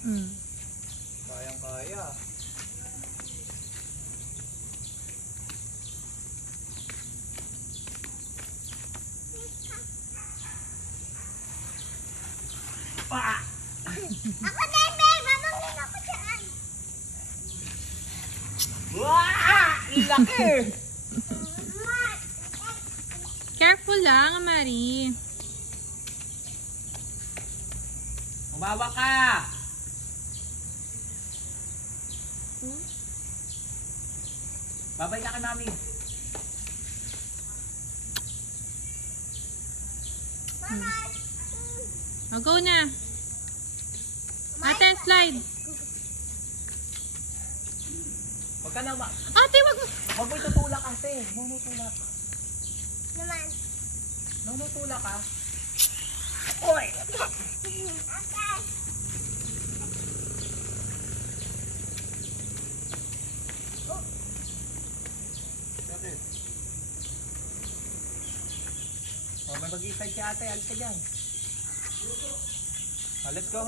Kayang-kaya. Pa! Ako din, babe! Mamangin ako dyan! Wah! Laki! Careful lang, Mari. Umawa ka! Babay ka kay mami. O, go na. Ate, slide. Huwag ka na Ate, wag mo. Huwag mo itutulak ate. Huwag mo tulak. Naman. Huwag mo tulak ha. Oy! Okay. Oh, may mag-i-side si ate. Alis ka dyan. Oh, let's go.